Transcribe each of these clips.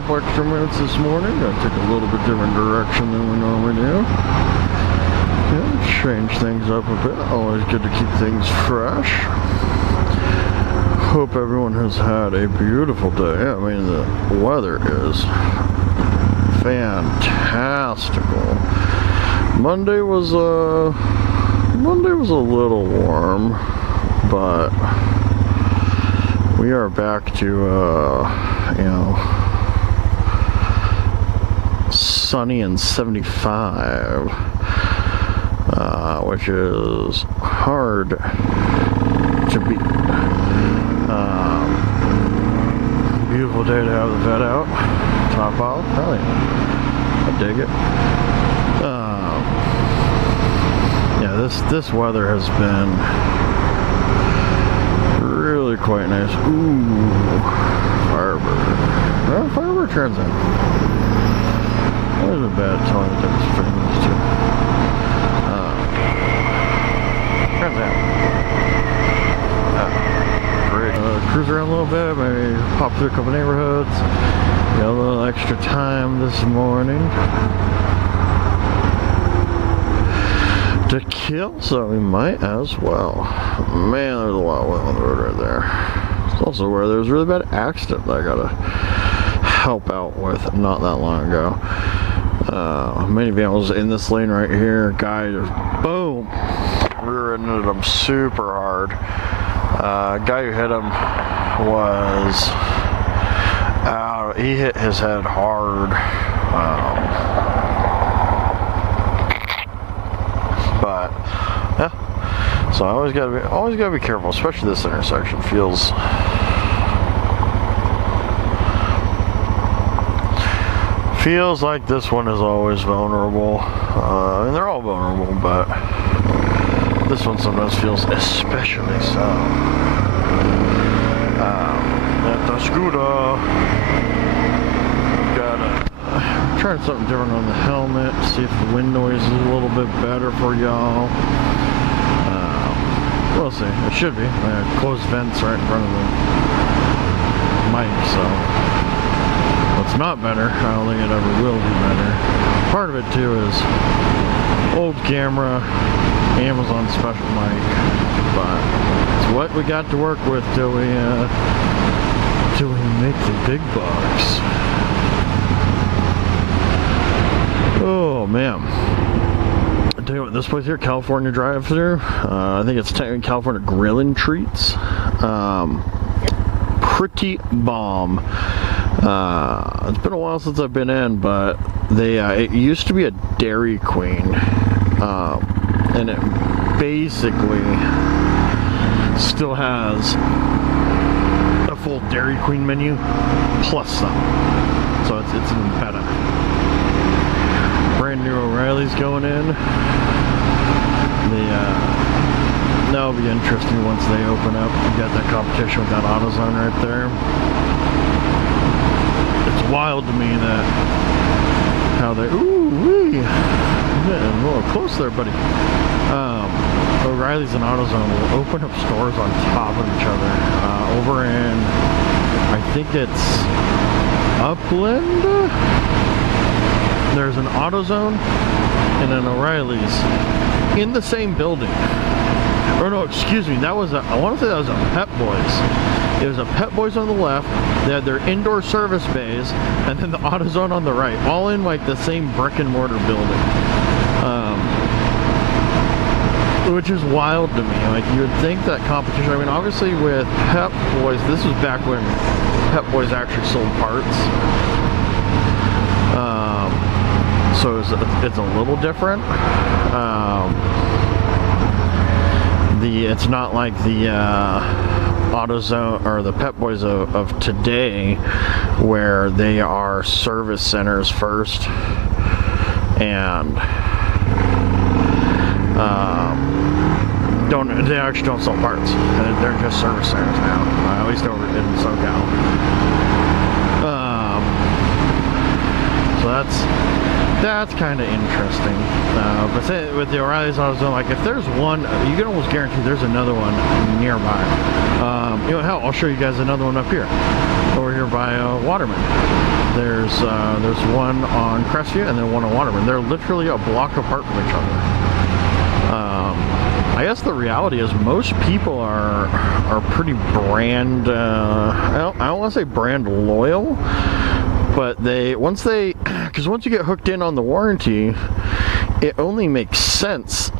couple extra minutes this morning. Gotta take a little bit different direction than we normally do. Yeah, change things up a bit. Always good to keep things fresh. Hope everyone has had a beautiful day. I mean, the weather is fantastical. Monday was a little warm, but we are back to you know, sunny and 75, which is hard to beat. Beautiful day to have the vet out, top off. Hell yeah, I dig it. Yeah, this weather has been really quite nice. Ooh, Firebird. Well, Firebird turns in. That wasn't bad telling the difference between those two. Turns out. Great. Cruise around a little bit, maybe pop through a couple neighborhoods. Got a little extra time this morning to kill, so we might as well. Man, there's a lot of oil on the road right there. It's also where there was a really bad accident that I gotta help out with not that long ago. Minivan was in this lane right here. Guy just boom, rear-ended him super hard. Guy who hit him was he hit his head hard. But yeah, so I always gotta be careful, especially this intersection. Feels like this one is always vulnerable. And they're all vulnerable, but this one sometimes feels especially so. At the scooter, trying something different on the helmet, see if the wind noise is a little bit better for y'all. We'll see. It should be. I have closed vents right in front of the mic, so it's not better. I don't think it ever will be better. Part of it too is old camera, Amazon special mic, but it's what we got to work with till we make the big bucks. Oh man, I'll tell you what, this place here, California drive-thru, I think it's technically California Grillin' Treats. Pretty bomb. It's been a while since I've been in, but it used to be a Dairy Queen, and it basically still has a full Dairy Queen menu plus some, so it's even better. Brand new O'Reilly's going in. That'll be interesting once they open up. You got that competition with that AutoZone right there. It's wild to me that how they getting a little close there, buddy. O'Reilly's and AutoZone will open up stores on top of each other. Over in, I think it's Upland. There's an AutoZone and an O'Reilly's in the same building. Or no, excuse me, I want to say that was a Pep Boys. It was a Pep Boys on the left, they had their indoor service bays, and then the AutoZone on the right, all in like the same brick and mortar building. Which is wild to me. Like, you would think that competition, I mean, obviously with Pep Boys, this was back when Pep Boys actually sold parts. So it's a little different. It's not like the AutoZone or the Pep Boys of today, where they are service centers first, and they actually don't sell parts. They're just service centers now, at least over in SoCal. So that's kind of interesting. But say, with the O'Reilly's AutoZone, like if there's one, you can almost guarantee there's another one nearby. You know, hell, I'll show you guys another one up here, over here by Waterman. There's one on Crestview and then one on Waterman. They're literally a block apart from each other. I guess the reality is most people are pretty brand. I don't want to say brand loyal, but once you get hooked in on the warranty, it only makes sense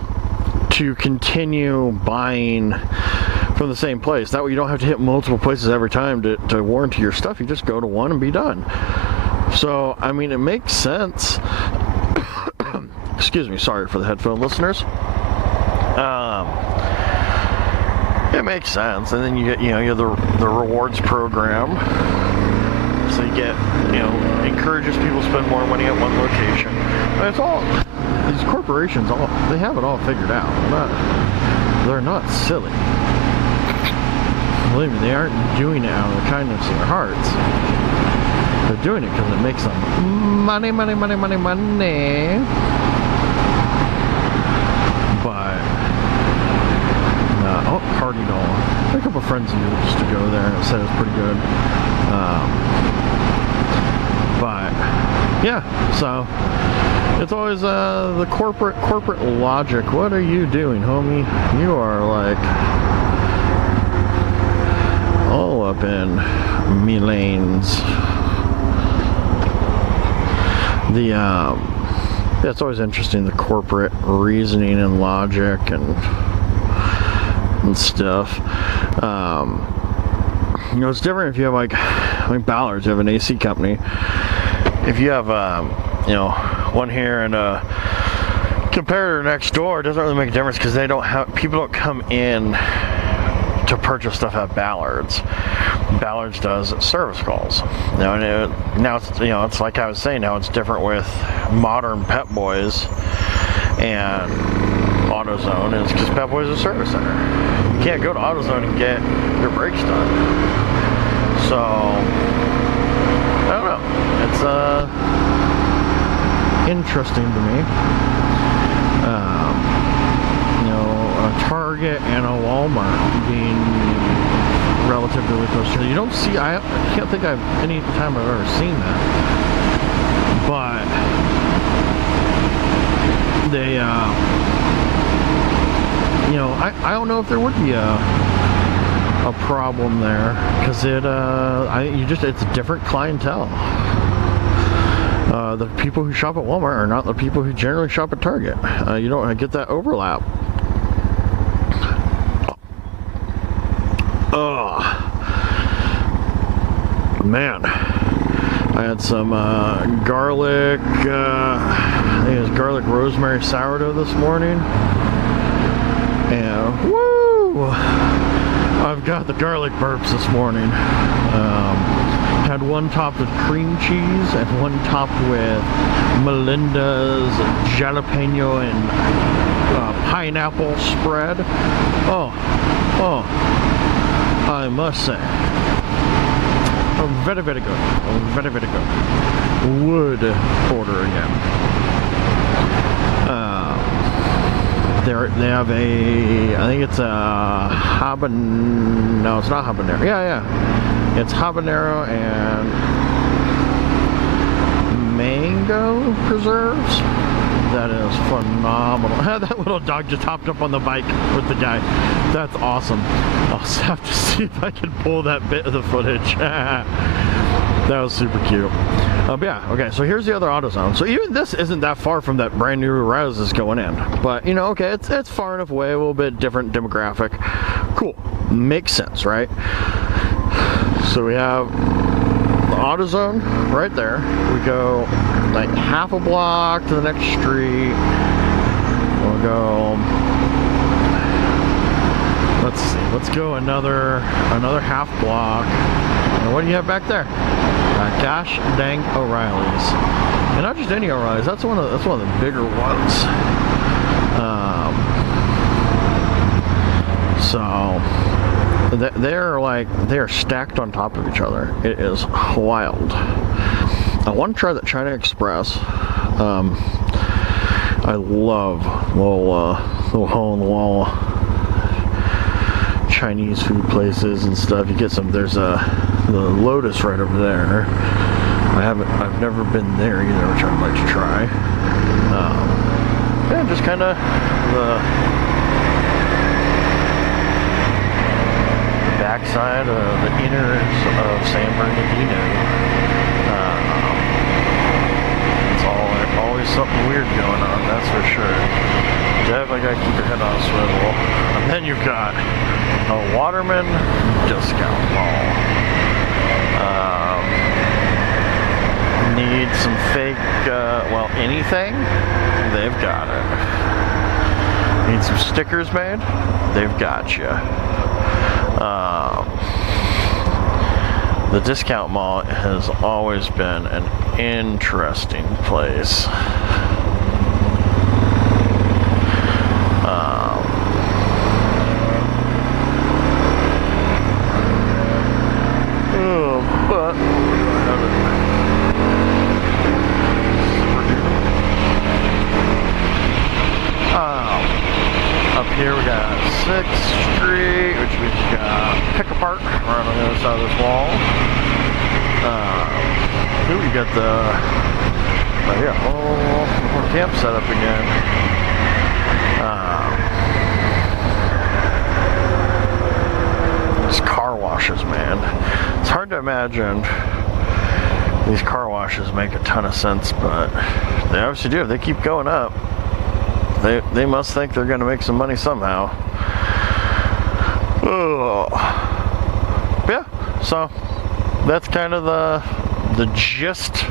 to continue buying from the same place. That way you don't have to hit multiple places every time to warranty your stuff. You just go to one and be done. So, I mean, it makes sense. Excuse me, sorry for the headphone listeners. It makes sense. And then you get, you have the rewards program. So you get, encourages people to spend more money at one location. And it's all, these corporations, they have it all figured out. They're not silly. Believe me, they aren't doing it out of the kindness of their hearts. They're doing it because it makes them money. But, Hardy Doll. A couple of friends used to go there and said it was pretty good. But, yeah, so it's always the corporate logic. What are you doing, homie? You are like all up in me lanes. Yeah, it's always interesting, the corporate reasoning and logic and stuff. It's different if you have like Ballard's, you have an AC company. If you have one here and a competitor next door, it doesn't really make a difference because people don't come in to purchase stuff at Ballard's. Ballard's does service calls. Now it's it's like I was saying. Now it's different with modern Pep Boys and AutoZone, is because Pep Boys is a service center. You can't go to AutoZone and get your brakes done. So I don't know. It's interesting to me. A Target and a Walmart being relatively close to. You don't see. I can't think I've any time I've ever seen that. But they, I don't know if there would be a problem there because it's a different clientele. The people who shop at Walmart are not the people who generally shop at Target. You don't get that overlap. Oh man, I had some garlic. I think it was garlic rosemary sourdough this morning, and woo! I've got the garlic burps this morning. Had one topped with cream cheese and one topped with Melinda's jalapeno and pineapple spread. Oh, I must say, very, very good. Very, very good. Would order again. They have I think it's a no, it's not habanero. Yeah. It's habanero and mango preserves. That is phenomenal. That little dog just hopped up on the bike with the guy. That's awesome. I'll have to see if I can pull that bit of the footage. That was super cute. But yeah, okay, so here's the other AutoZone. So even this isn't that far from that brand new Raz is going in. But, okay, it's far enough away, a little bit different demographic. Cool. Makes sense, right? So we have the AutoZone right there. We go like half a block to the next street. We'll go, let's go another half block. And what do you have back there? Gosh dang O'Reilly's. And not just any O'Reilly's, that's one of the bigger ones. So they are stacked on top of each other. It is wild. I want to try that China Express. I love little hole in the wall Chinese food places and stuff. You get some. There's the Lotus right over there. I've never been there either, which I'd like to try. Yeah, just kind of the backside of the inners of San Bernardino. It's always something weird going on, that's for sure. Definitely gotta keep your head on a swivel. And then you've got a Waterman discount mall. Need some fake, well, anything? They've got it. Need some stickers made? They've got you. The discount mall has always been an interesting place. But up here we got 6th Street, which means we got pick apart right on the other side of this wall. Here we got the whole camp set up again. These car washes, man. It's hard to imagine these car washes make a ton of sense, but they obviously do. If they keep going up, they must think they're going to make some money somehow. Oh. Yeah, so that's kind of the gist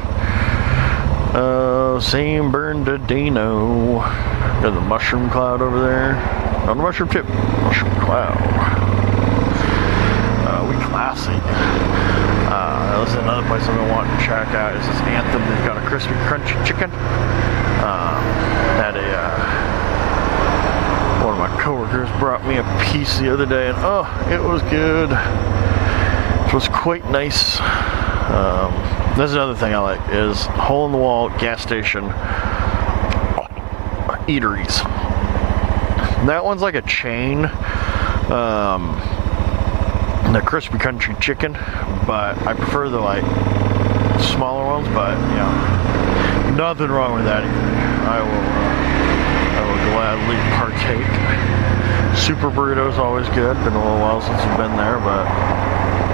of San Bernardino. Got the mushroom cloud over there. On the mushroom tip. Mushroom cloud. We classy. This is another place I've been wanting to check out. Is this Anthem? They've got a crispy, crunchy chicken. Had one of my coworkers brought me a piece the other day, and oh, it was good. It was quite nice. That's another thing I like is hole in the wall gas station eateries. That one's like a chain. The crispy country chicken, but I prefer the like smaller ones. But you know, nothing wrong with that either. I will gladly partake. Super burrito's always good. Been a little while since I've been there, but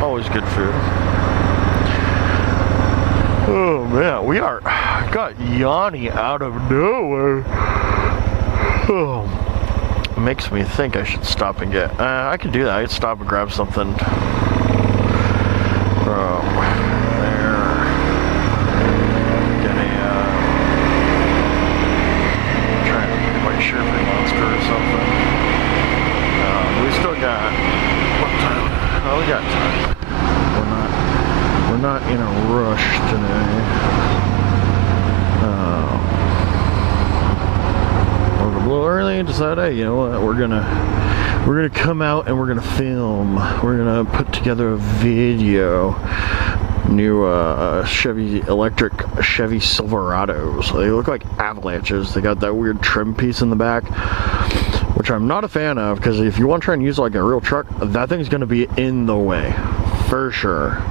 always good food. Oh man, we got Yanni out of nowhere. Oh. Makes me think I should stop and get. I could do that. I could stop and grab something from there. Get a trying to get like Sherman Monster or something. We still got what time? Oh, we got time. We're not in a rush today. A little early and decide, hey, you know what, we're gonna come out and we're gonna film. We're gonna put together a video. New electric Chevy Silverados. They look like avalanches. They got that weird trim piece in the back, which I'm not a fan of, because if you want to try and use like a real truck, that thing's gonna be in the way for sure.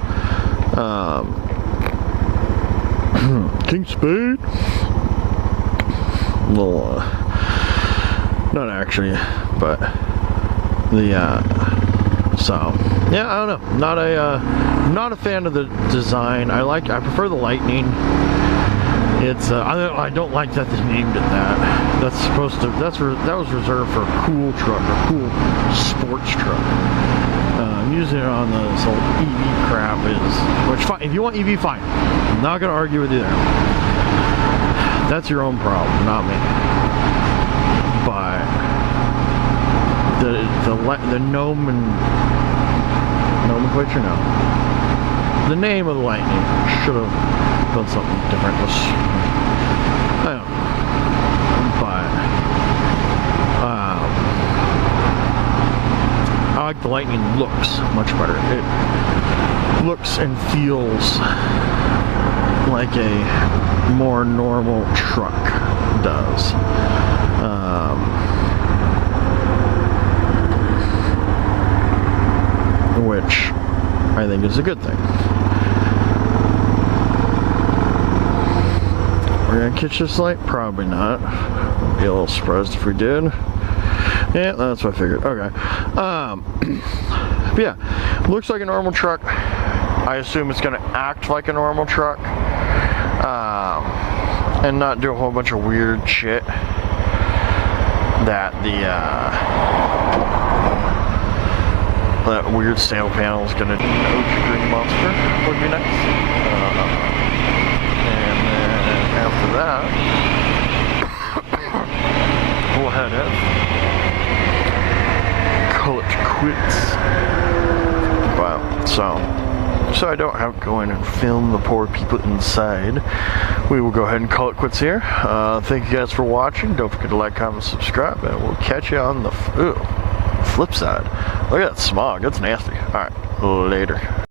King Spade. Little not actually, but the so yeah, I don't know. Not a fan of the design. I prefer the Lightning. It's I don't like that they named it that. That was reserved for a cool truck, a cool sports truck. Using it on this old EV crap which fine. If you want EV, fine. I'm not gonna argue with you there. That's your own problem, not me. But the nomenclature, no. The name of the Lightning should have done something different. I don't know. But I like the Lightning looks much better. It looks and feels like a more normal truck does. Which I think is a good thing. We're gonna catch this light? Probably not. Be a little surprised if we did. Yeah, that's what I figured. Okay. But yeah, looks like a normal truck. I assume it's gonna act like a normal truck, and not do a whole bunch of weird shit that that weird sail panel is gonna do. No green monster would be nice. And then after that, we'll head in. Call it quits. Wow. So I don't have to go in and film the poor people inside. We will go ahead and call it quits here. Thank you guys for watching. Don't forget to like, comment, subscribe, and we'll catch you on the flip side. Look at that smog. That's nasty. Alright, later.